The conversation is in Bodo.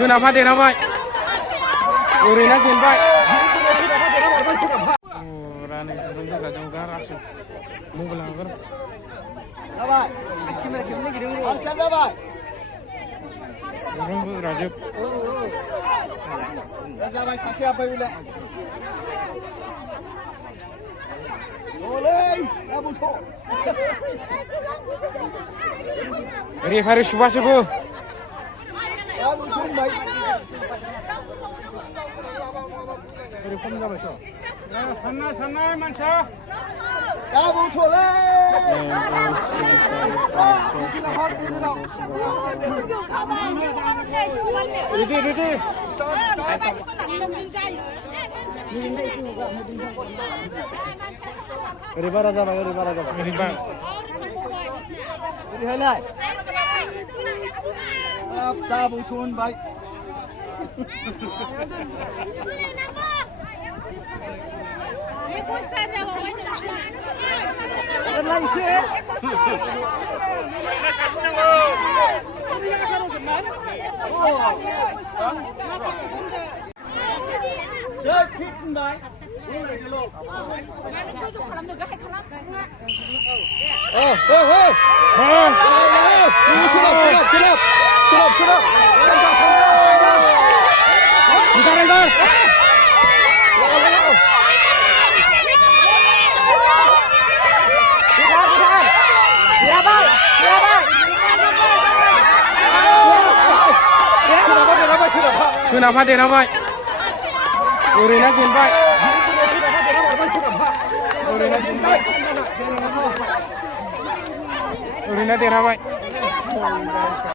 सोनाबहा देरहाबाय ओरैना जेनबाय रानि दुरुं बोग्राजों गारासो मबाइल हागोन दुरुं बोग्राजोब जाबाय सासे आबाय बिला रेफारि सुबासोबो साननाय मानसिया ओरै बारा जाबाय ओरैहायलाय दा बुथुनबाय सोनाबहा देरहाबाय ओरैना जेनबाय ओरैना देरहाबाय